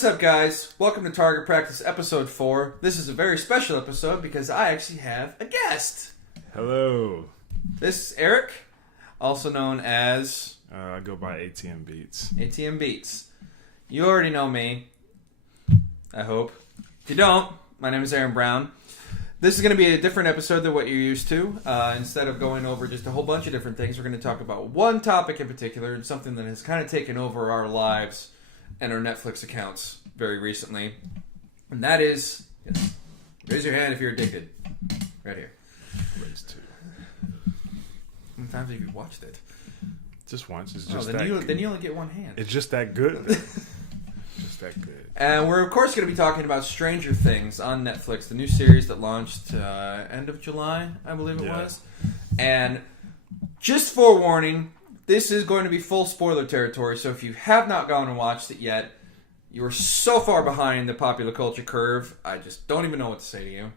What's up, guys? Welcome to Target Practice Episode 4. This is a very special episode because I actually have a guest. Hello. This is Eric, also known as... I go by ATM Beats. ATM Beats. You already know me, I hope. If you don't, my name is Aaron Brown. This is going to be a different episode than what you're used to. Instead of going over just a whole bunch of different things, we're going to talk about one topic in particular and something that has kind of taken over our lives and our Netflix accounts very recently. And that is... Yes, raise your hand if you're addicted. Right here. Raise two. How many times have you watched it? Just once. It's just then you only get one hand. It's just that good. Just that good. And we're, of course, going to be talking about Stranger Things on Netflix, the new series that launched end of July, I believe it was. And just forewarning, this is going to be full spoiler territory, so if you have not gone and watched it yet, you are so far behind the popular culture curve, I just don't even know what to say to you.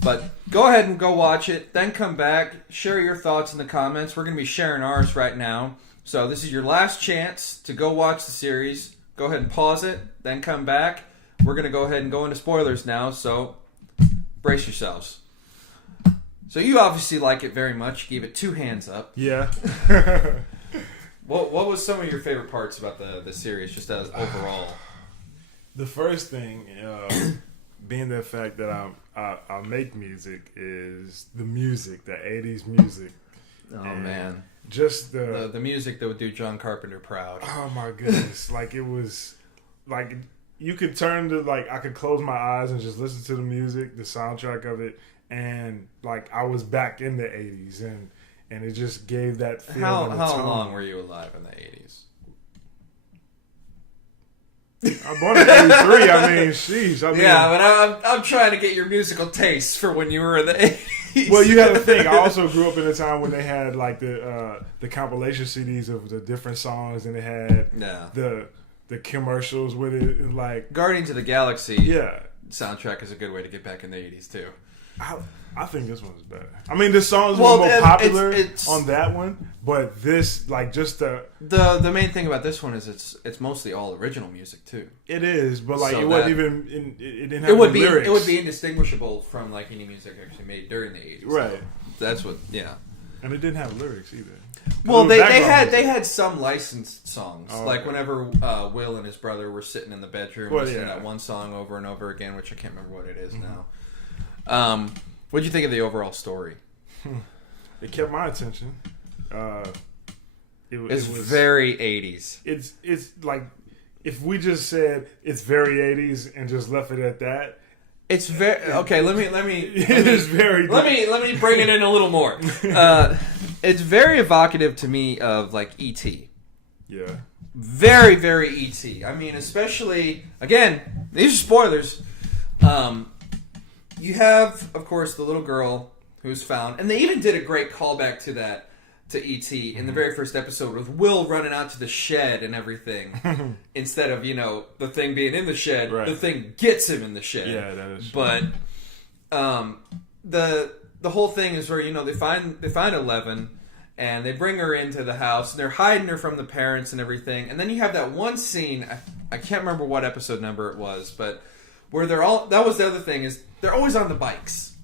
But go ahead and go watch it, then come back, share your thoughts in the comments. We're going to be sharing ours right now. So this is your last chance to go watch the series. Go ahead and pause it, then come back. We're going to go ahead and go into spoilers now, so brace yourselves. So you obviously like it very much. You gave it 2 hands up. Yeah. What was some of your favorite parts about the series, just as overall? The first thing, being the fact that I make music, is the music, the 80s music. Oh, man. Just the music that would do John Carpenter proud. Oh, my goodness. Like, it was... Like, you could turn to... Like, I could close my eyes and just listen to the music, the soundtrack of it, and, like, I was back in the 80s, and it just gave that feeling. How long were you alive in the 80s? I'm born in 83. I mean, sheesh. Yeah, but I'm trying to get your musical taste for when you were in the 80s. Well, you have to think. I also grew up in a time when they had like the compilation CDs of the different songs, and they had the commercials with it, and like Guardians of the Galaxy. Yeah, soundtrack is a good way to get back in the 80s too. I think this one's better. I mean, the songs were more popular on that one, but this, like, just the main thing about this one is it's mostly all original music too. It is, but like, so it wasn't even. It didn't have lyrics. It would be indistinguishable from like any music actually made during the 80s. Right. So that's what. Yeah. And it didn't have lyrics either. Well, they had some licensed songs, like whenever Will and his brother were sitting in the bedroom listening to that one song over and over again, which I can't remember what it is now. What did you think of the overall story? It kept my attention. It was very 80s. It's like, if we just said it's very 80s and just left it at that. It's very okay. Let me. It is very. Let me bring it in a little more. It's very evocative to me of like E.T. Yeah. Very, very E.T. I mean, especially again, these are spoilers. You have, of course, the little girl who's found, and they even did a great callback to that, to E.T. in the very first episode with Will running out to the shed and everything. Instead of, the thing being in the shed, the thing gets him in the shed. Yeah, that is true. But the whole thing is where, they find 11, and they bring her into the house, and they're hiding her from the parents and everything. And then you have that one scene, I can't remember what episode number it was, but where that was the other thing, is they're always on the bikes.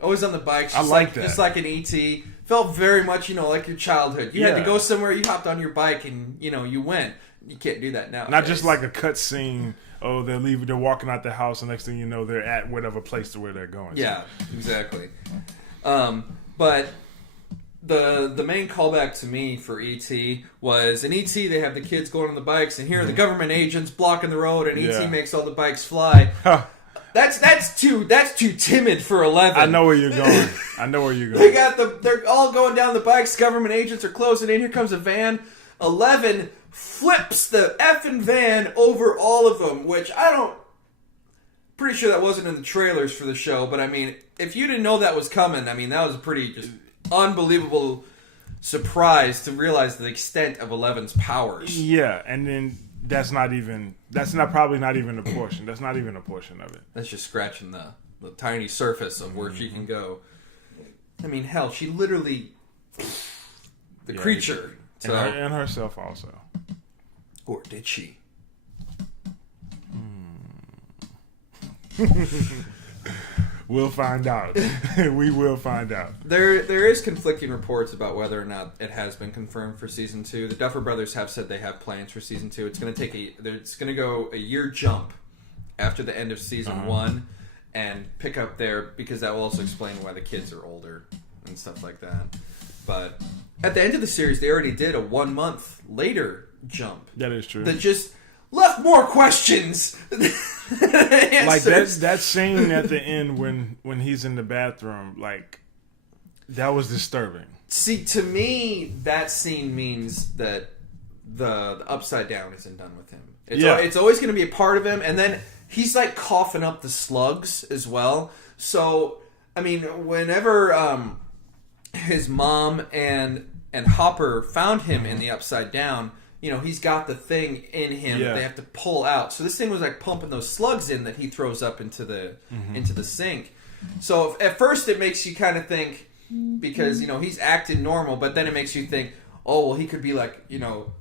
Always on the bikes. I like that. Just like an E.T. Felt very much, like your childhood. You had to go somewhere, you hopped on your bike, and, you went. You can't do that now. Not just like a cut scene. Oh, they're walking out the house, and next thing you know, they're at whatever place to where they're going. Yeah, exactly. But the main callback to me for E.T. was, in E.T. they have the kids going on the bikes, and here are the government agents blocking the road, and E.T. makes all the bikes fly. That's too timid for 11. I know where you're going. They're all going down the bikes. Government agents are closing in. Here comes a van. 11 flips the effing van over all of them, which pretty sure that wasn't in the trailers for the show, but I mean, if you didn't know that was coming, I mean, that was a pretty just unbelievable surprise to realize the extent of 11's powers. Yeah, and then that's probably not even a portion. That's not even a portion of it. That's just scratching the tiny surface of where she can go. I mean, hell, she literally the creature. So. And herself also. Or did she? We'll find out. We will find out. There is conflicting reports about whether or not it has been confirmed for season 2. The Duffer Brothers have said they have plans for season 2. It's going to go a year jump after the end of season 1 and pick up there, because that will also explain why the kids are older and stuff like that. But at the end of the series, they already did a 1 month later jump. That is true. That just left more questions. Like that scene at the end when he's in the bathroom, like, that was disturbing. See, to me, that scene means that the Upside Down isn't done with him. It's always going to be a part of him, and then he's like coughing up the slugs as well. So, I mean, whenever his mom and Hopper found him in the Upside Down, you know, he's got the thing in him that they have to pull out. So this thing was like pumping those slugs in that he throws up into the sink. So at first it makes you kind of think, because, you know, he's acting normal, but then it makes you think, oh, well, he could be like, you know,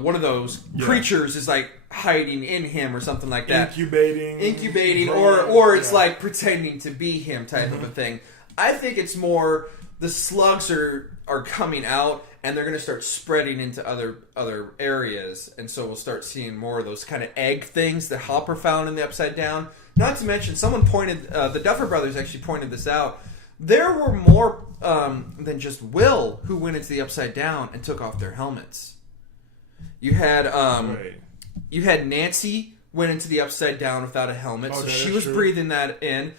one of those creatures is like hiding in him or something like that. Incubating, or it's like pretending to be him type of a thing. I think it's more the slugs are coming out, and they're going to start spreading into other areas, and so we'll start seeing more of those kind of egg things that Hopper found in the Upside Down. Not to mention, someone pointed, the Duffer Brothers actually pointed this out, there were more than just Will who went into the Upside Down and took off their helmets. You had Nancy went into the Upside Down without a helmet, so she was breathing that in.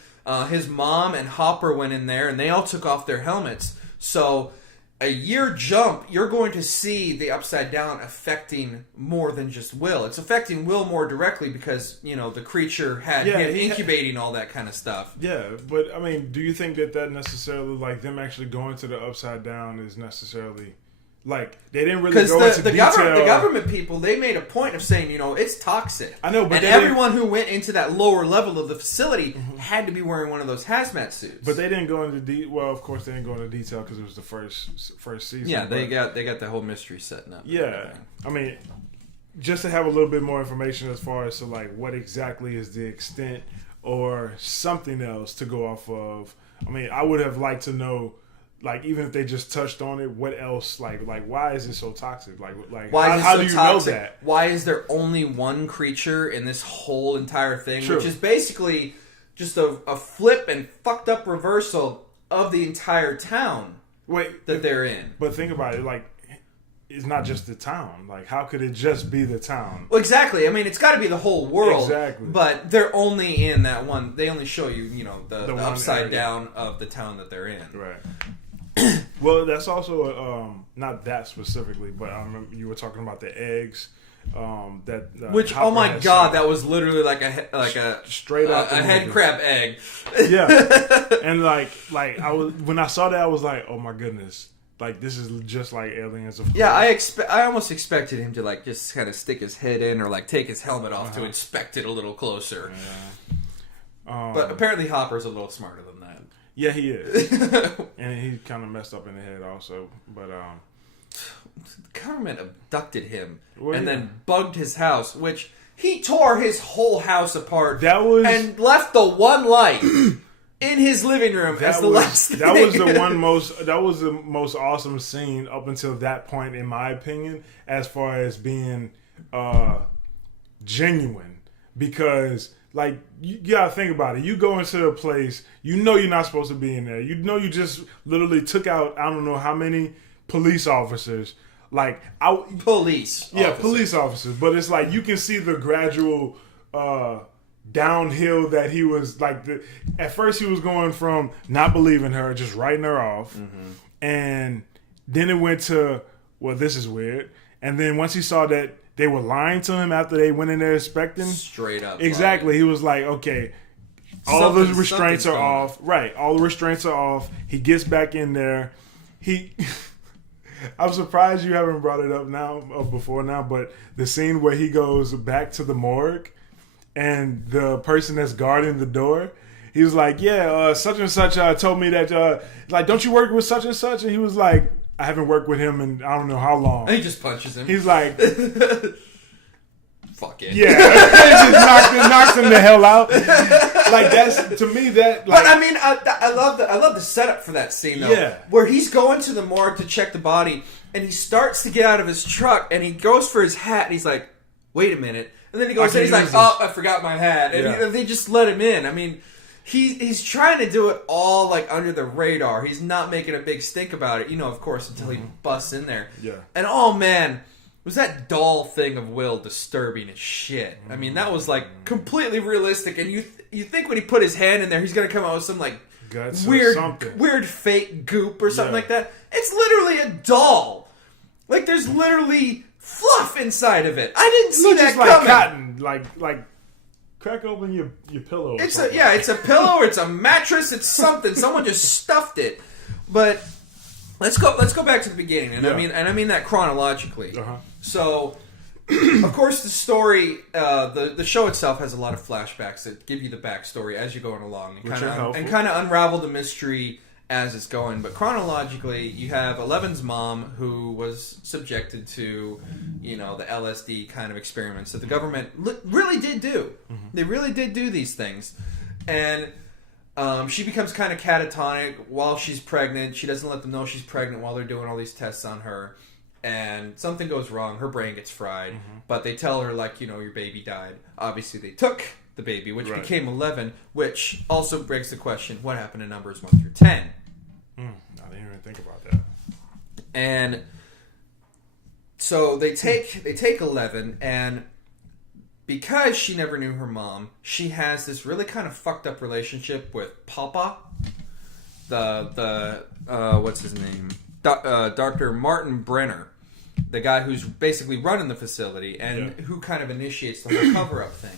His mom and Hopper went in there, and they all took off their helmets. So a year jump, you're going to see the Upside Down affecting more than just Will. It's affecting Will more directly because, you know, the creature had him incubating all that kind of stuff. Yeah, but I mean, do you think that necessarily, like, them actually going to the Upside Down is necessarily, like, they didn't really go into detail? Because the government people, they made a point of saying, you know, it's toxic. I know, but everyone who went into that lower level of the facility had to be wearing one of those hazmat suits. But they didn't go into well, of course they didn't go into detail because it was the first season. Yeah, they got the whole mystery setting up. Yeah, I mean, just to have a little bit more information as far as to, like, what exactly is the extent or something else to go off of. I mean, I would have liked to know. Like, even if they just touched on it, what else? Like, why is it so toxic? Like, how do you know that? Why is there only one creature in this whole entire thing, which is basically just a flip and fucked up reversal of the entire town that they're in? But think about it, like, it's not just the town. Like, how could it just be the town? Well, exactly. I mean, it's got to be the whole world. Exactly. But they're only in that one. They only show you, you know, the upside down of the town that they're in. Right. Well, that's also not that specifically, but I remember you were talking about the eggs. Which, oh my god, that was literally like a straight up a head crab egg. Yeah, and like I was when I saw that, I was like, oh my goodness, like this is just like Aliens. Of course. Yeah, I almost expected him to like just kind of stick his head in or like take his helmet off to inspect it a little closer. Yeah. But apparently Hopper's a little smarter than that. Yeah, he is. And he kind of messed up in the head also. But the government abducted him then bugged his house, which he tore his whole house apart and left the one light in his living room as the last thing. That was the most awesome scene up until that point, in my opinion, as far as being genuine. Because, like, you gotta think about it. You go into a place, you know you're not supposed to be in there. You know you just literally took out, I don't know how many police officers. Police officers. But it's like you can see the gradual downhill that he was, like, at first he was going from not believing her, just writing her off. Mm-hmm. And then it went to, well, this is weird. And then once he saw that they were lying to him after they went in there inspecting. Straight up. Exactly. Lying. He was like, okay, all the restraints are off. Right. All the restraints are off. He gets back in there. I'm surprised you haven't brought it up before now, but the scene where he goes back to the morgue and the person that's guarding the door, he was like, yeah, such and such told me that, like, don't you work with such and such? And he was like, I haven't worked with him in I don't know how long. And he just punches him. He's like, fuck it. Yeah. It just knocks him the hell out. Like that's to me that. But I mean, I love the setup for that scene though. Yeah. Where he's going to the morgue to check the body, and he starts to get out of his truck, and he goes for his hat, and he's like, "Wait a minute," and then he goes, and he's like, "Oh, I forgot my hat," and they just let him in. I mean. He's trying to do it all like under the radar. He's not making a big stink about it, of course, until he busts in there. Yeah. And oh man, was that doll thing of Will disturbing as shit. I mean, that was like completely realistic. And you think when he put his hand in there, he's gonna come out with some like guts weird fake goop or something like that. It's literally a doll. Like there's literally fluff inside of it. I didn't see that just like coming. Cotton, like. Crack open your pillow. It's a pillow or it's a mattress. It's something. Someone just stuffed it. But let's go back to the beginning, and I mean that chronologically. Uh-huh. So, of course, the story, the show itself has a lot of flashbacks that give you the backstory as you're going along, and kind of unravel the mystery as it's going. But chronologically, you have Eleven's mom, who was subjected to, the LSD kind of experiments that the government really did do. Mm-hmm. They really did do these things. And she becomes kind of catatonic while she's pregnant. She doesn't let them know she's pregnant while they're doing all these tests on her. And something goes wrong. Her brain gets fried. Mm-hmm. But they tell her, your baby died. Obviously, they took the baby, which became 11, which also begs the question, what happened to numbers 1 through 10? I didn't even think about that. And so they take 11, and because she never knew her mom, she has this really kind of fucked up relationship with Papa, the what's his name, Dr. Martin Brenner, the guy who's basically running the facility and who kind of initiates the whole cover up thing.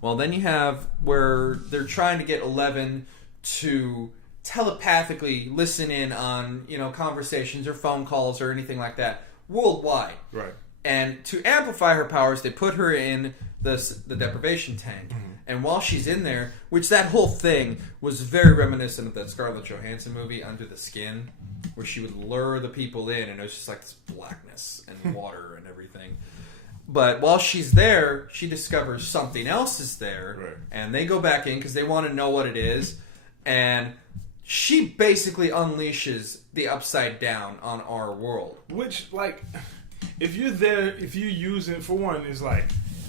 Well, then you have where they're trying to get 11 to telepathically listen in on conversations or phone calls or anything like that worldwide. Right. And to amplify her powers, they put her in the deprivation tank. Mm-hmm. And while she's in there, which that whole thing was very reminiscent of that Scarlett Johansson movie, Under the Skin, where she would lure the people in, and it was just like this blackness and water and everything. But while she's there, she discovers something else is there, right. And they go back in because they want to know what it is, and she basically unleashes the Upside Down on our world. Which, if you're there, if you use it, for one, is like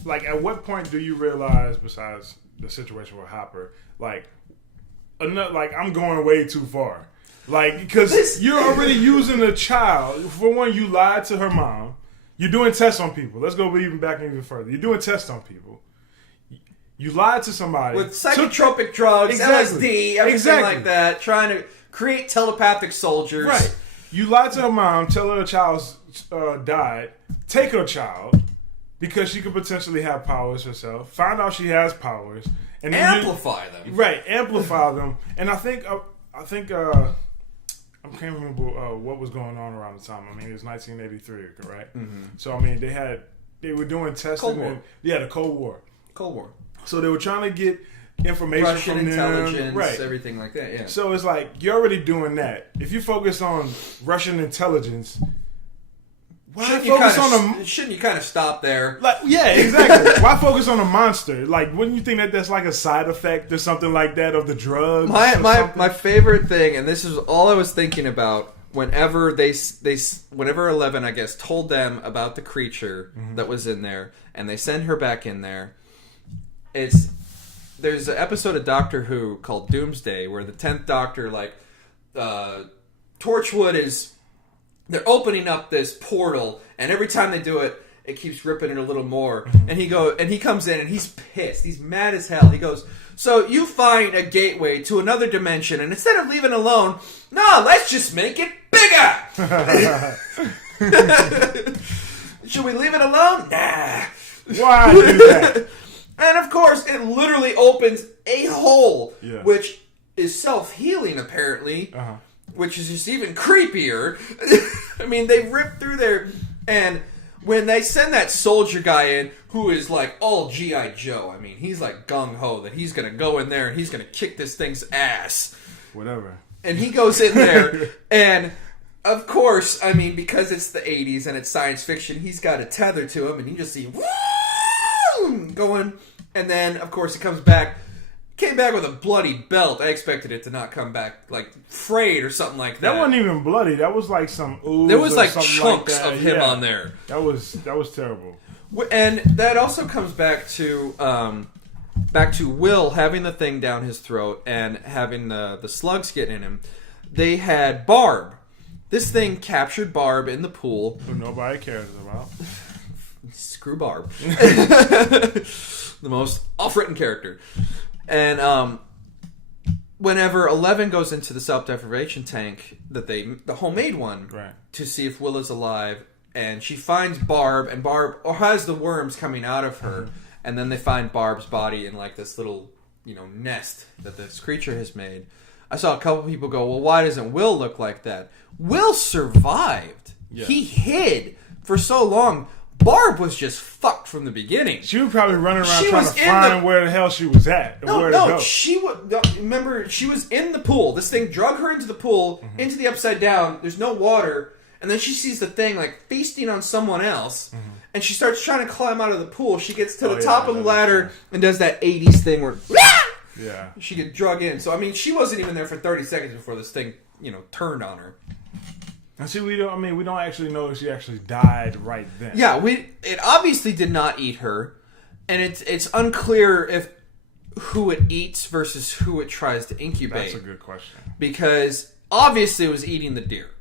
at what point do you realize, besides the situation with Hopper, I'm going way too far. Because you're already using a child. For one, you lied to her mom. You're doing tests on people. Let's go even further. You're doing tests on people. You lied to somebody. With psychotropic drugs, LSD, everything like that, trying to create telepathic soldiers. Right. You lied to her mom, tell her child died, take her child, because she could potentially have powers herself, find out she has powers, and then amplify them. Right, amplify them. And I think I can't remember what was going on around the time. I mean, it was 1983, correct? Mm-hmm. So I mean, they were doing testing. Cold War. The Cold War. Cold War. So they were trying to get information Russian from intelligence, them. Right. Everything like that. Yeah. So it's like you're already doing that. If you focus on Russian intelligence, shouldn't you kind of stop there? Yeah, exactly. Why focus on a monster? Wouldn't you think that that's like a side effect or something like that of the drugs? My favorite thing, and this is all I was thinking about whenever whenever 11, I guess, told them about the creature that was in there, and they send her back in there. There's an episode of Doctor Who called Doomsday where the 10th Doctor, Torchwood is. They're opening up this portal, and every time they do it, it keeps ripping it a little more. Mm-hmm. And he comes in, and he's pissed. He's mad as hell. He goes, "So you find a gateway to another dimension, and instead of leaving it alone, no, let's just make it bigger." Should we leave it alone? Nah. Why do that? And of course, it literally opens a hole, which is self-healing, apparently. Uh-huh. Which is just even creepier. I mean, they rip through there, and when they send that soldier guy in, who is all G.I. Joe, I mean, he's gung-ho that he's going to go in there and he's going to kick this thing's ass. Whatever. And he goes in there, and of course, I mean, because it's the 80s and it's science fiction, he's got a tether to him, and you just see, woo, going, and then, of course, he comes back. came back with a bloody belt, I expected it to not come back like frayed or something like that. That wasn't even bloody. That was like some ooze. There was like chunks of him on there. That was terrible. And that also comes back to Will having the thing down his throat and having the slugs get in him. They had Barb. This thing captured Barb in the pool. Who nobody cares about. Screw Barb. The most off-written character. And whenever 11 goes into the self-deprivation tank, the homemade one, right, to see if Will is alive, and she finds Barb, and Barb has the worms coming out of her, and then they find Barb's body in like this little, nest that this creature has made. I saw a couple people go, well, why doesn't Will look like that? Will survived. Yeah. He hid for so long. Barb was just fucked from the beginning. She was probably running around trying to find where the hell she was at and where to go. Remember, she was in the pool. This thing drug her into the pool, into the upside down. There's no water. And then she sees the thing like feasting on someone else. And she starts trying to climb out of the pool. She gets to the top of the ladder and does that 80s thing where she gets drug in. So, I mean, she wasn't even there for 30 seconds before this thing, turned on her. And see, we don't actually know if she actually died right then. Yeah, it obviously did not eat her, and it's unclear if who it eats versus who it tries to incubate. That's a good question. Because obviously it was eating the deer.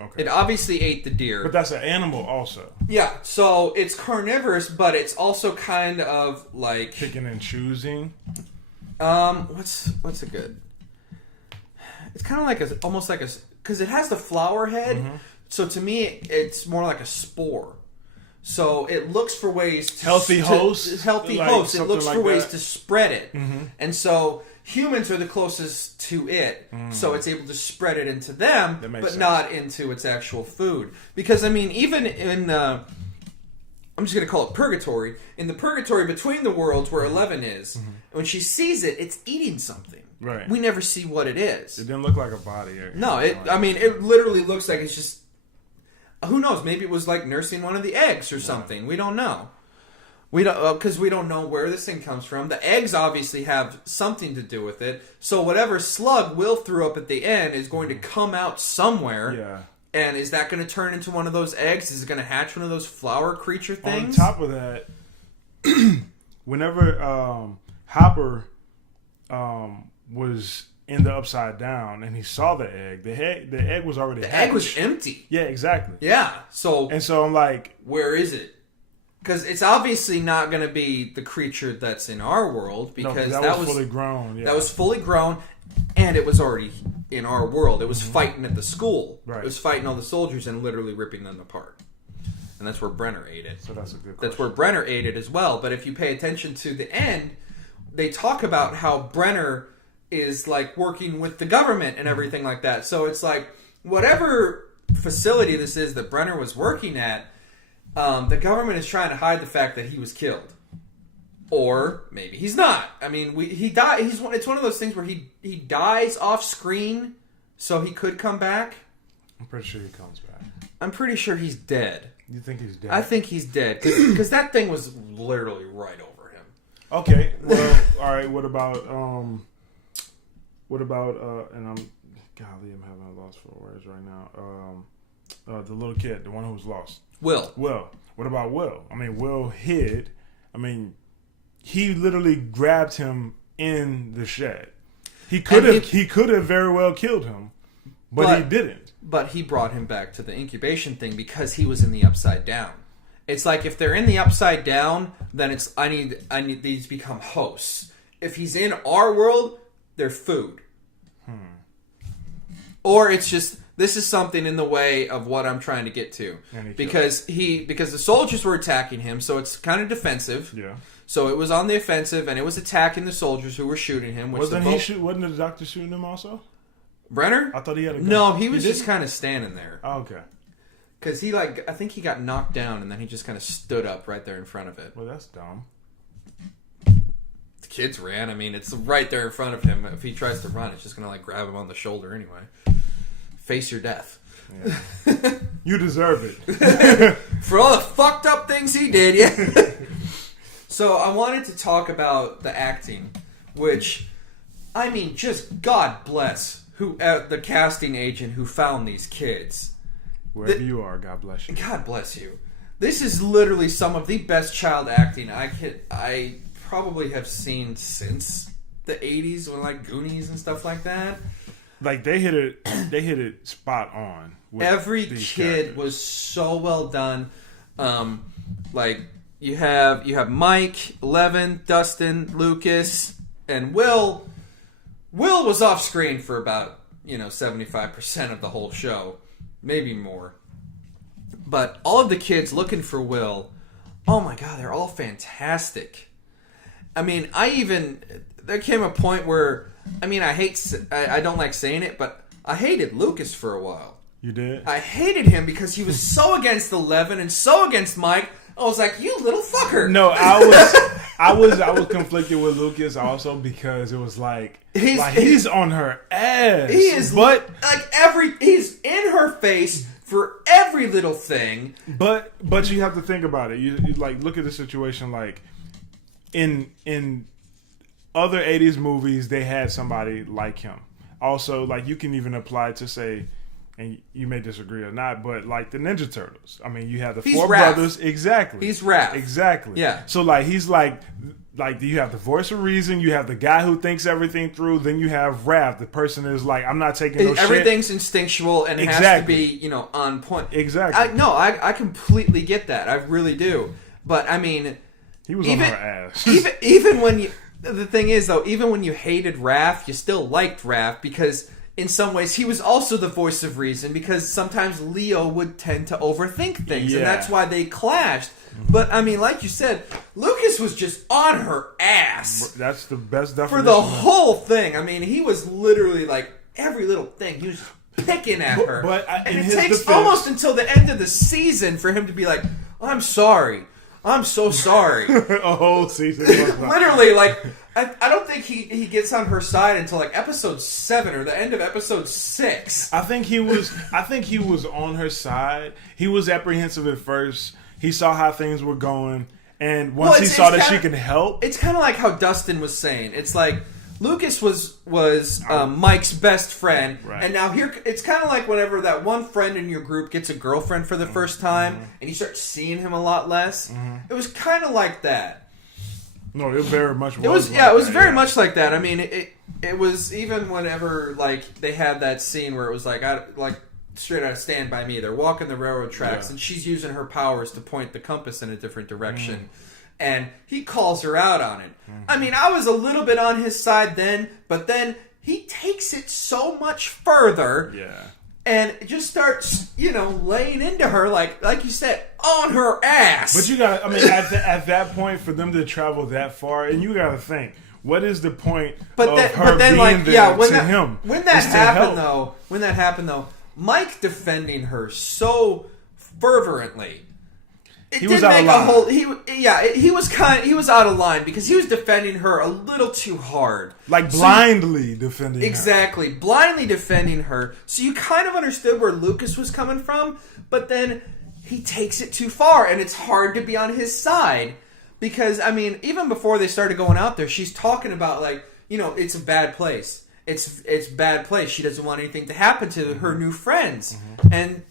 Okay. It obviously ate the deer. But that's an animal also. Yeah, so it's carnivorous, but it's also kind of like picking and choosing. What's a good? It's kind of like almost like a. Because it has the flower head, so to me, it's more like a spore. So it looks for ways to... Healthy host? It looks for ways to spread it. And so humans are the closest to it, so it's able to spread it into them, but sense. Not into its actual food. Because, I mean, even in... I'm just going to call it purgatory. In the purgatory between the worlds where 11 is, when she sees it, it's eating something. Right. We never see what it is. It didn't look like a body. No, it literally looks like it's just... Who knows? Maybe it was like nursing one of the eggs or something. We don't know. We don't, because we don't know where this thing comes from. The eggs obviously have something to do with it. So whatever slug Will threw up at the end is going to come out somewhere. Yeah. And is that going to turn into one of those eggs? Is it going to hatch one of those flower creature things? On top of that, whenever Hopper was in the upside down and he saw the egg was already hatched. The egg was empty. Yeah, exactly. Yeah. So I'm like, where is it? Because it's obviously not going to be the creature that's in our world, because that was fully grown. Yeah. That was fully grown, and it was already in our world. It was fighting at the school. Right. It was fighting all the soldiers and literally ripping them apart. And that's where Brenner ate it. So that's a good question. That's where Brenner ate it as well. But if you pay attention to the end, they talk about how Brenner is like working with the government and everything like that. So it's like whatever facility this is that Brenner was working at, the government is trying to hide the fact that he was killed, or maybe he's not. I mean, he died. It's one of those things where he dies off screen, so he could come back. I'm pretty sure he comes back. I'm pretty sure he's dead. You think he's dead? I think he's dead because that thing was literally right over him. Okay. Well, all right. What about and I'm having a loss for words right now. The little kid, the one who was lost. Will. What about Will? I mean, Will hid. I mean, he literally grabbed him in the shed. He could have very well killed him, but he didn't. But he brought him back to the incubation thing because he was in the upside down. It's like if they're in the upside down, then it's I need these become hosts. If he's in our world, they're food. Or it's just this is something in the way of what I'm trying to get to. Because the soldiers were attacking him, so it's kind of defensive. Yeah. So it was on the offensive, and it was attacking the soldiers who were shooting him. Wasn't the doctor shooting him also? Brenner? I thought he had a gun. No, he was just kind of standing there. Oh, okay. Because I think he got knocked down, and then he just kind of stood up right there in front of it. Well, that's dumb. The kids ran. I mean, it's right there in front of him. If he tries to run, it's just going to grab him on the shoulder anyway. Face your death. Yeah. You deserve it. For all the fucked up things he did, yeah. So I wanted to talk about the acting, which I mean, just God bless the casting agent who found these kids. Wherever you are, God bless you. God bless you. This is literally some of the best child acting I probably have seen since the 80s, when like Goonies and stuff like that. Like they hit it spot on. Every kid was so well done. Like you have Mike, Levin, Dustin, Lucas, and Will. Will was off screen for about 75% of the whole show, maybe more. But all of the kids looking for Will, oh my God, they're all fantastic. I mean, there came a point where, I mean, I don't like saying it, but I hated Lucas for a while. You did? I hated him because he was so against Levin and so against Mike. I was like, you little fucker. No, I was conflicted with Lucas also because it was like he's on her ass. He is, but like he's in her face for every little thing. But you have to think about it. You like look at the situation like in other 80s movies they had somebody like him. Also, like you can even apply to say, and you may disagree or not, but like the Ninja Turtles. I mean, you have the four brothers. Exactly. He's Raph. Exactly. Yeah. So like he's like you have the voice of reason, you have the guy who thinks everything through, then you have Raph. The person is like, I'm not taking no shit. Everything's instinctual and it has to be, on point. Exactly. I completely get that. I really do. But I mean, he was on her ass. even when you, the thing is though, even when you hated Raph, you still liked Raph because in some ways he was also the voice of reason, because sometimes Leo would tend to overthink things, and that's why they clashed. But I mean, like you said, Lucas was just on her ass. That's the best definition for the whole thing. I mean, he was literally like every little thing. He was just picking at her. And it takes almost until the end of the season for him to be like, "I'm sorry. I'm so sorry." A whole season. Literally, like I don't think he gets on her side until like episode 7 or the end of episode 6. I think he was on her side. He was apprehensive at first. He saw how things were going, and once he saw that she could help, it's kind of like how Dustin was saying. It's like Lucas was Mike's best friend, right. And now here it's kind of like whenever that one friend in your group gets a girlfriend for the first time, and you start seeing him a lot less. It was kind of like that. No, it very much was. It was it was very much like that. I mean, it was even whenever like they had that scene where it was like straight out of Stand By Me. They're walking the railroad tracks, and she's using her powers to point the compass in a different direction. And he calls her out on it. I mean, I was a little bit on his side then, but then he takes it so much further. Yeah. And just starts, laying into her, like you said, on her ass. But you got, I mean, at that point, for them to travel that far, and you got to think, what is the point of her being there to him? When that happened, though, Mike defending her so fervently, he was out of line because he was defending her a little too hard, like blindly defending. Exactly, blindly defending her. So you kind of understood where Lucas was coming from, but then he takes it too far, and it's hard to be on his side because I mean, even before they started going out there, she's talking about it's a bad place. It's a bad place. She doesn't want anything to happen to her new friends, and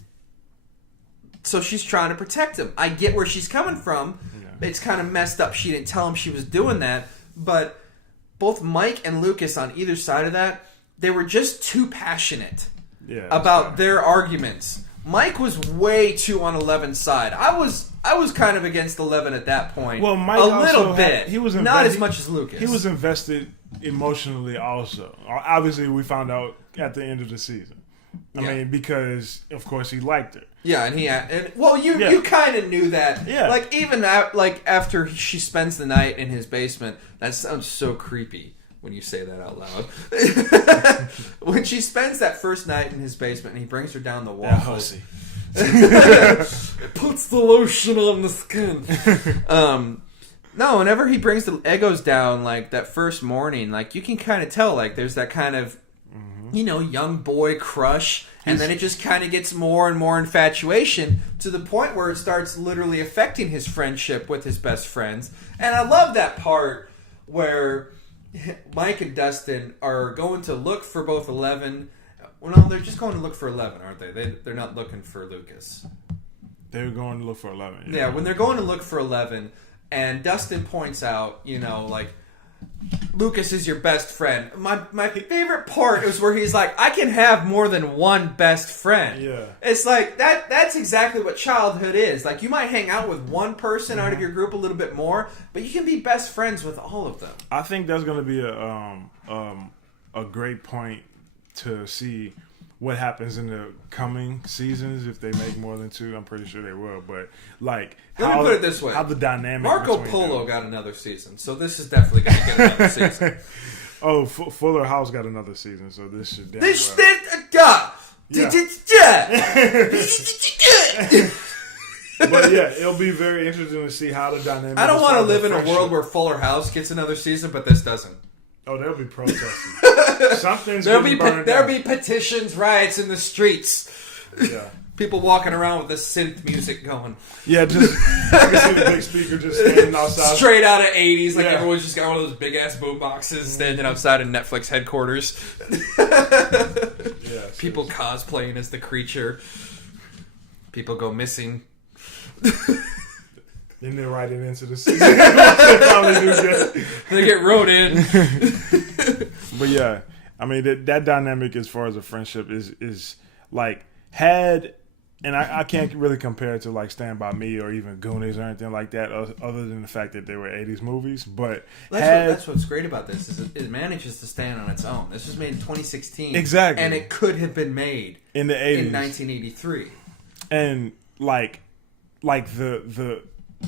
so she's trying to protect him. I get where she's coming from. Yeah. It's kind of messed up. She didn't tell him she was doing that, but both Mike and Lucas on either side of that, they were just too passionate about their arguments. Mike was way too on Eleven's side. I was kind of against 11 at that point. Well, Mike a little bit. He was not as much as Lucas. He was invested emotionally also. Obviously, we found out at the end of the season. I mean, because of course he liked her. Yeah, you kind of knew that. Yeah. Like even after she spends the night in his basement, that sounds so creepy when you say that out loud. When she spends that first night in his basement and he brings her down the wall. It puts the lotion on the skin. No, whenever he brings the Egos down, like that first morning, like you can kind of tell, like there's that kind of, young boy crush, and then it just kind of gets more and more infatuation to the point where it starts literally affecting his friendship with his best friends. And I love that part where Mike and Dustin are going to look for both 11. Well, no, they're just going to look for 11, aren't they? They're not looking for Lucas. They're going to look for 11. Yeah, when they're going to look for 11, and Dustin points out, like, Lucas is your best friend. My favorite part is where he's like, I can have more than one best friend. Yeah. It's like, that's exactly what childhood is. Like, you might hang out with one person out of your group a little bit more, but you can be best friends with all of them. I think that's going to be a great point to see what happens in the coming seasons if they make more than 2. I'm pretty sure they will, but like, let me put it this way: how the dynamic. Marco Polo got another season, so this is definitely going to get another season. Oh, Fuller House got another season, so this should. But yeah, it'll be very interesting to see how the dynamic. I don't want to live in a world where Fuller House gets another season, but this doesn't. Oh, there'll be protesting. Something's getting burned There'll down. be petitions, riots in the streets. Yeah. People walking around with this synth music going. Yeah, just I can see the big speaker just standing outside. Straight out of 80s, like everyone's just got one of those big ass boom boxes standing outside in Netflix headquarters. Yeah, people cosplaying as the creature. People go missing. Then they write it into the season. They finally do that. They get wrote in. But yeah, I mean that dynamic as far as a friendship is like had, and I can't really compare it to like Stand By Me or even Goonies or anything like that, other than the fact that they were 80s movies. But that's what's great about this is it manages to stand on its own. This was made in 2016, exactly, and it could have been made in the 80s, in 1983, and like the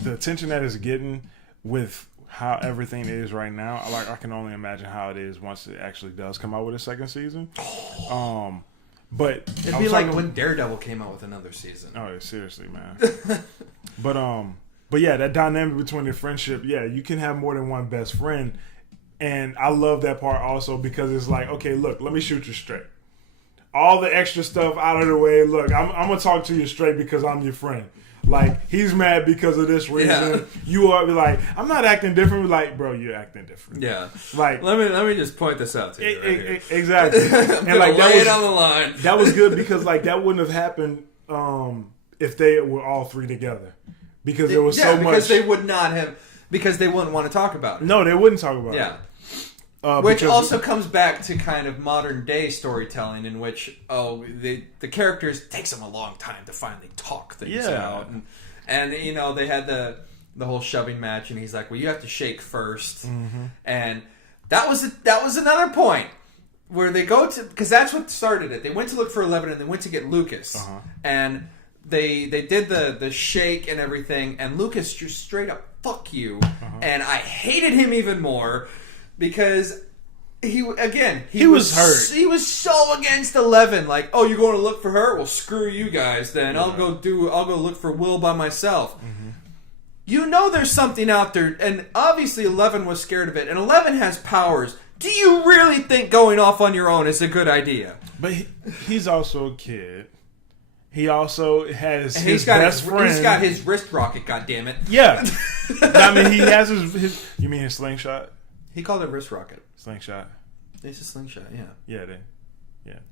attention that it's getting with how everything is right now, like I can only imagine how it is once it actually does come out with a second season. But it'd be like when Daredevil came out with another season. Oh, seriously, man. But yeah, that dynamic between the friendship, yeah, you can have more than one best friend, and I love that part also because it's like, okay, look, let me shoot you straight. All the extra stuff out of the way. Look, I'm gonna talk to you straight because I'm your friend. Like, he's mad because of this reason. Yeah. You are like, I'm not acting different. Like, bro, you're acting different. Yeah. Like, let me just point this out to you. Right exactly. And like lay it on the line. That was good because like that wouldn't have happened if they were all three together. Because there was so much. Because they would not have. Because they wouldn't want to talk about it. No, they wouldn't talk about it. Yeah. Which also comes back to kind of modern day storytelling, in which the characters takes them a long time to finally talk things out, and you know they had the whole shoving match, and he's like, "Well, you have to shake first. And that was another point where they go to, because that's what started it. They went to look for 11, and they went to get Lucas, and they did the shake and everything, and Lucas just straight up fuck you, and I hated him even more. Because he was hurt. He was so against 11. Like, oh, you're going to look for her? Well, screw you guys. Then I'll go look for Will by myself. You know, there's something out there, and obviously 11 was scared of it. And 11 has powers. Do you really think going off on your own is a good idea? But he's also a kid. He also has his best friend. He's got his wrist rocket. goddammit. Yeah, I mean he has his. You mean his slingshot? He called it wrist rocket. Slingshot. It's a slingshot, yeah. Yeah,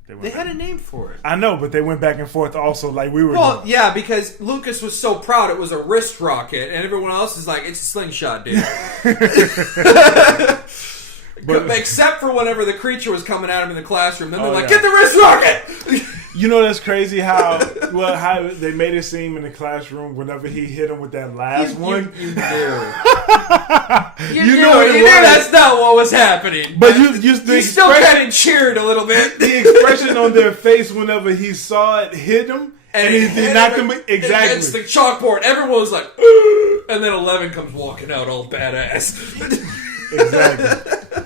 they had a name for it. I know, but they went back and forth also like we were. Well, doing. Yeah, because Lucas was so proud it was a wrist rocket, and everyone else is like, it's a slingshot, dude. But, except for whenever the creature was coming at him in the classroom, then they're like, get the wrist rocket! You know, that's crazy how they made it seem in the classroom whenever he hit him with that last one. You knew that's not what was happening. But you still kind of cheered a little bit. The expression on their face whenever he saw it hit him, and he knocked him exactly against the chalkboard. Everyone was like, and then 11 comes walking out all badass. Exactly.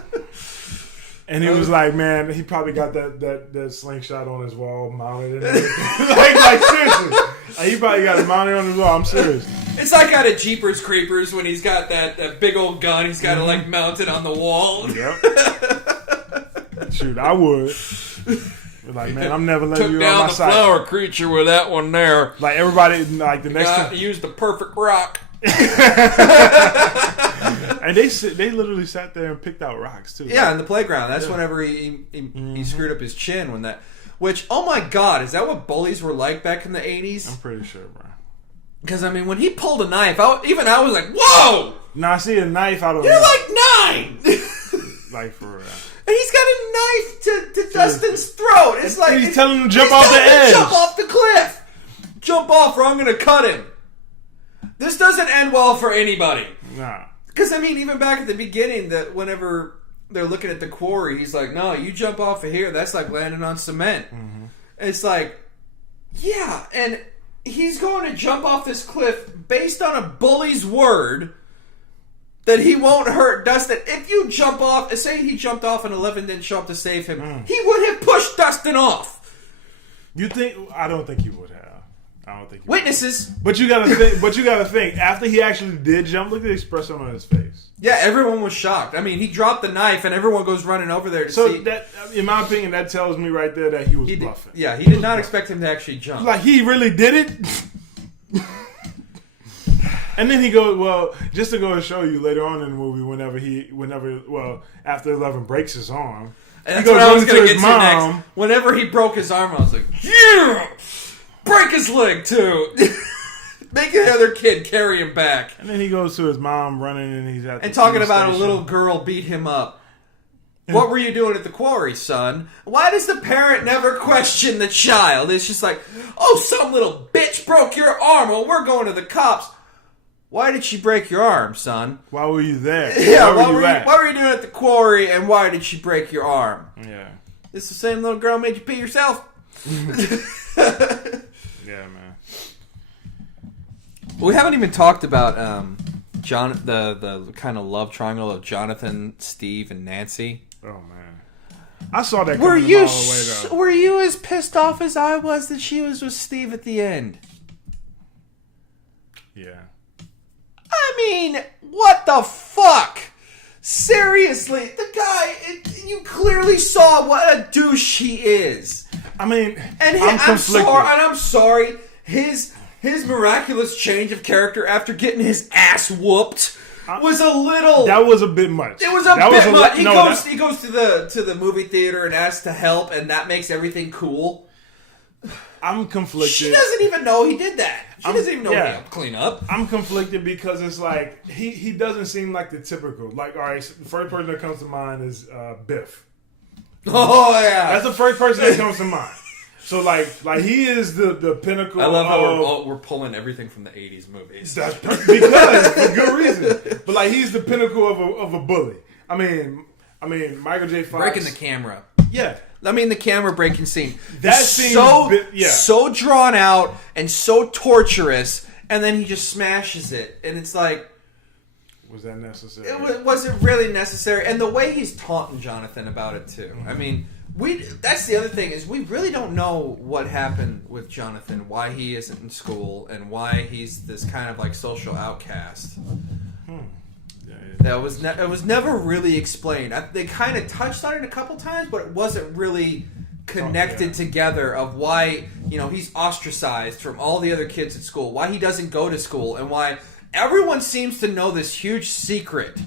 And he was like, man, he probably got that slingshot on his wall mounted and everything. like seriously. He probably got it mounted on his wall. I'm serious. It's like out of Jeepers Creepers when he's got that big old gun. He's got it like mounted on the wall. Yep. Shoot, I would. Like, man, I'm never letting you on my side. Took down the flower creature with that one there. Like everybody, like the next time. He used the perfect rock. And they literally sat there and picked out rocks too. Yeah, in the playground. That's whenever he screwed up his chin when that. Which, oh my God, is that what bullies were like back in the 80s? I'm pretty sure, bro. Because I mean, when he pulled a knife, I was like, "Whoa!" Now I see a knife out of. You're like 9. Like for real. And he's got a knife to Dustin's throat. It's like he's telling him to jump off the edge. Jump off the cliff. Jump off, or I'm going to cut him. This doesn't end well for anybody. Nah. Because I mean, even back at the beginning, that whenever they're looking at the quarry, he's like, "No, you jump off of here. That's like landing on cement." Mm-hmm. It's like, yeah, and he's going to jump off this cliff based on a bully's word that he won't hurt Dustin. If you jump off, say he jumped off and 11 didn't show up to save him, he would have pushed Dustin off. You think? I don't think he would have. I don't think. Witnesses. But you gotta think. But you gotta think. After he actually did jump, look at the expression on his face. Yeah, everyone was shocked. I mean, he dropped the knife, and everyone goes running over there to see. So that, in my opinion, that tells me right there that he was bluffing. Yeah, he did not expect him to actually jump. Like he really did it. And then he goes, well, just to go and show you later on in the movie, after 11 breaks his arm, and that's what I was going to get to next. Whenever he broke his arm, I was like, yeah, break his leg too. Make the other kid carry him back. And then he goes to his mom running, and he's at the and talking about a little girl beat him up. What were you doing at the quarry, son? Why does the parent never question the child? It's just like, oh, some little bitch broke your arm. Well, we're going to the cops. Why did she break your arm, son? Why were you there? Yeah, what were you doing at the quarry, and why did she break your arm? Yeah. This the same little girl made you pee yourself? Yeah, man. We haven't even talked about the kind of love triangle of Jonathan, Steve, and Nancy. Oh, man. I saw that coming a mile away, though. Were you as pissed off as I was that she was with Steve at the end? Yeah. I mean, what the fuck? Seriously, the guy, you clearly saw what a douche he is. I mean, and I'm sorry, his miraculous change of character after getting his ass whooped was a little. That was a bit much. It was a bit much. He goes to the movie theater and asks to help, and that makes everything cool. I'm conflicted. She doesn't even know he did that. She doesn't even know he helped clean up. I'm conflicted because it's like he doesn't seem like the typical. Like, all right, the first person that comes to mind is Biff. Oh yeah, that's the first person that comes to mind. So like he is the pinnacle. I love how we're pulling everything from the '80s movies. That's because for good reason. But like he's the pinnacle of a bully. I mean Michael J. Fox breaking the camera. Yeah. I mean, the camera breaking scene. That scene so drawn out and so torturous, and then he just smashes it, and it's like, was that necessary? It wasn't really necessary, and the way he's taunting Jonathan about it too. Mm-hmm. I mean, that's the other thing is we really don't know what happened with Jonathan, why he isn't in school, and why he's this kind of like social outcast. It was never really explained. They kind of touched on it a couple times, but it wasn't really connected together of why, he's ostracized from all the other kids at school, why he doesn't go to school, and why everyone seems to know this huge secret.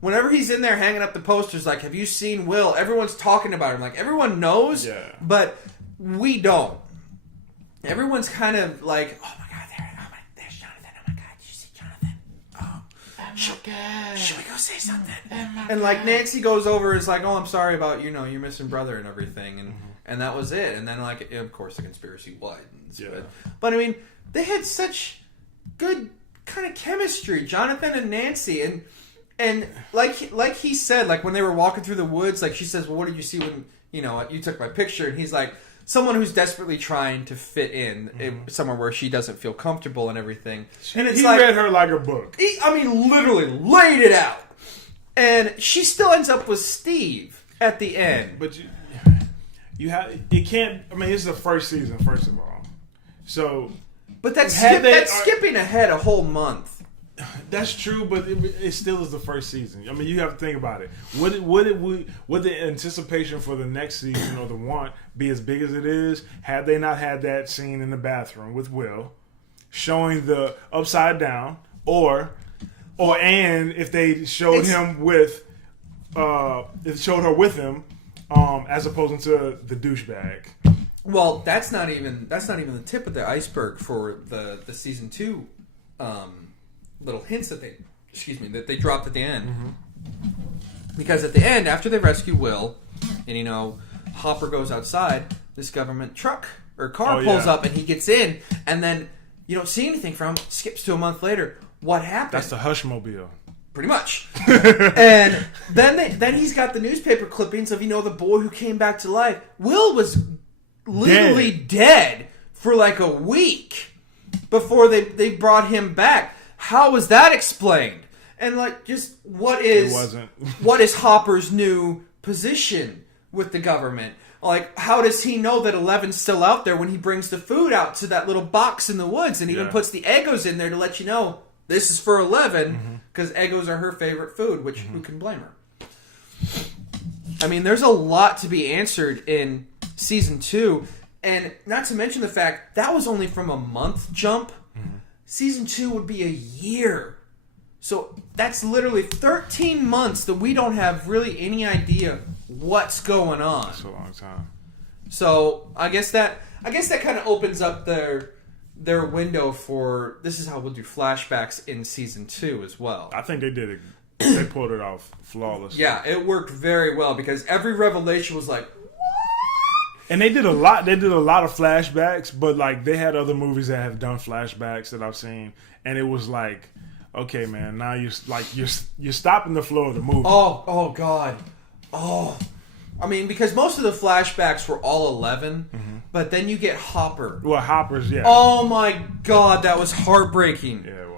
Whenever he's in there hanging up the posters like, have you seen Will? Everyone's talking about him. Like, everyone knows, but we don't. Everyone's kind of like, oh my God, there's Jonathan. Oh my God, did you see Jonathan? Should we go say something? And like Nancy goes over and is like, oh, I'm sorry about your missing brother and everything, and that was it. And then like, of course, the conspiracy widens. Yeah. But I mean, they had such good kind of chemistry, Jonathan and Nancy, and like he said, like when they were walking through the woods, like she says, well, what did you see when you took my picture? And he's like, someone who's desperately trying to fit in somewhere where she doesn't feel comfortable and everything. And he read her like a book. Literally laid it out. And she still ends up with Steve at the end. But it can't. I mean, it's the first season, first of all. So, but that's skipping ahead a whole month. That's true, but it still is the first season. I mean, you have to think about it. Would the anticipation for the next season or the want be as big as it is had they not had that scene in the bathroom with Will showing the upside down, or and if they showed him with, if showed her with him, as opposed to the douchebag. Well, that's not even the tip of the iceberg for the season 2 little hints that they dropped at the end. Mm-hmm. Because at the end, after they rescue Will, and Hopper goes outside, this government truck or car pulls up, and he gets in, and then you don't see anything from him. Skips to a month later. What happened? That's the Hushmobile. Pretty much. And then he's got the newspaper clippings of the boy who came back to life. Will was literally dead for like a week before they brought him back. How was that explained? And like, just what is Hopper's new position with the government? Like, how does he know that Eleven's still out there when he brings the food out to that little box in the woods and even puts the Eggos in there to let you know this is for 11 because Eggos are her favorite food, which who can blame her? I mean, there's a lot to be answered in season 2, and not to mention the fact that was only from a month jump. Season 2 would be a year. So that's literally 13 months that we don't have really any idea what's going on. That's a long time. So I guess that kind of opens up their window for this is how we'll do flashbacks in season 2 as well. I think they did it. They pulled it off flawlessly. Yeah, it worked very well because every revelation was like, and they did a lot. They did a lot of flashbacks, but like they had other movies that have done flashbacks that I've seen, and it was like, okay, man, now you're stopping the flow of the movie. Oh God, I mean, because most of the flashbacks were all 11, but then you get Hopper. Well, Hopper's Oh my God, that was heartbreaking. Yeah, it was.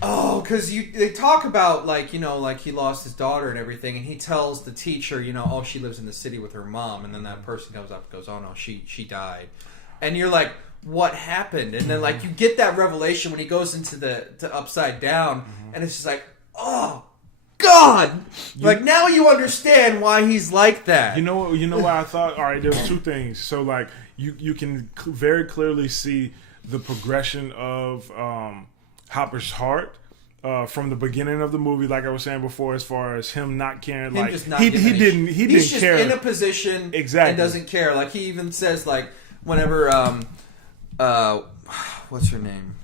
Oh, because they talk about like he lost his daughter and everything, and he tells the teacher, oh, she lives in the city with her mom, and then that person comes up and goes, oh no, she died, and you're like, what happened? And then like you get that revelation when he goes into the upside down, and it's just like, oh God, like now you understand why he's like that. You know why I thought? All right, there was two things. So like you can very clearly see the progression of Hopper's heart from the beginning of the movie, like I was saying before, as far as him not caring. Like he didn't he's just care in a position exactly and doesn't care. Like he even says like whenever what's her name?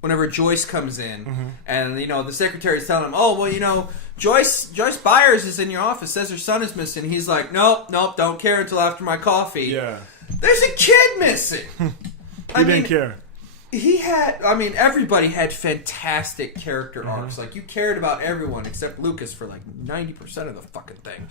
Whenever Joyce comes in, and the secretary's telling him, "Oh, well, Joyce Byers is in your office. Says her son is missing." He's like, "Nope, don't care until after my coffee." Yeah, there's a kid missing. He didn't care. Everybody had fantastic character arcs. Like you cared about everyone except Lucas for like 90% of the fucking thing.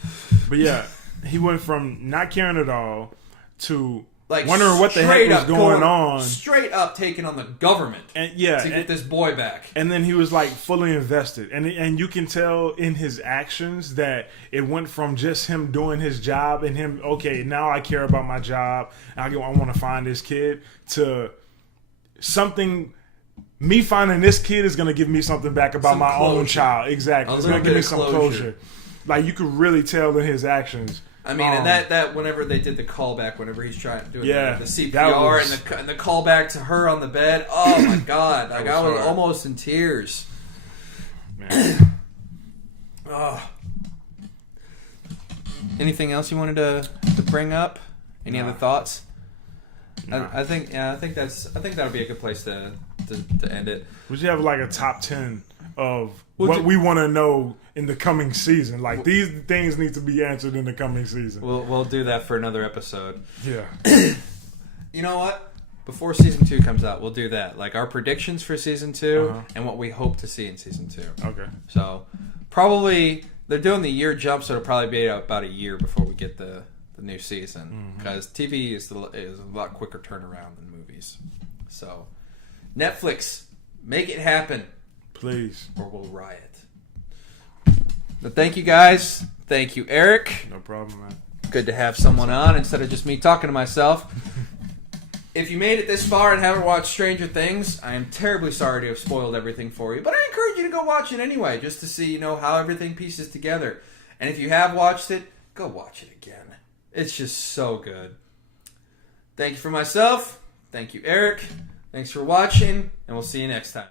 But yeah, he went from not caring at all to like wondering what the heck was going on. Straight up taking on the government to get this boy back. And then he was like fully invested. And you can tell in his actions that it went from just him doing his job and him, okay, now I care about my job. I want to find this kid, to something, me finding this kid is going to give me something back about my own child. Exactly. It's going to give me some closure. Like you could really tell in his actions. I mean, and that whenever they did the callback, whenever he's trying to do the CPR and the callback to her on the bed, oh my God, like I was almost in tears. Man. Oh. Anything else you wanted to bring up? Any other thoughts? No. I think that'll be a good place to end it. Would you have like a top 10 of what we want to know in the coming season? Like these things need to be answered in the coming season. We'll do that for another episode. Yeah. You know what? Before season 2 comes out, we'll do that. Like our predictions for season 2 and what we hope to see in season 2. Okay. So probably they're doing the year jump, so it'll probably be about a year before we get the new season, because TV is a lot quicker turnaround than movies. So Netflix, make it happen, please, or we'll riot. But thank you guys. Thank you, Eric. No problem, man. Good to have someone on instead of just me talking to myself. If you made it this far and haven't watched Stranger Things, I am terribly sorry to have spoiled everything for you, but I encourage you to go watch it anyway, just to see how everything pieces together. And if you have watched it, go watch it again. It's just so good. Thank you for myself. Thank you, Eric. Thanks for watching, and we'll see you next time.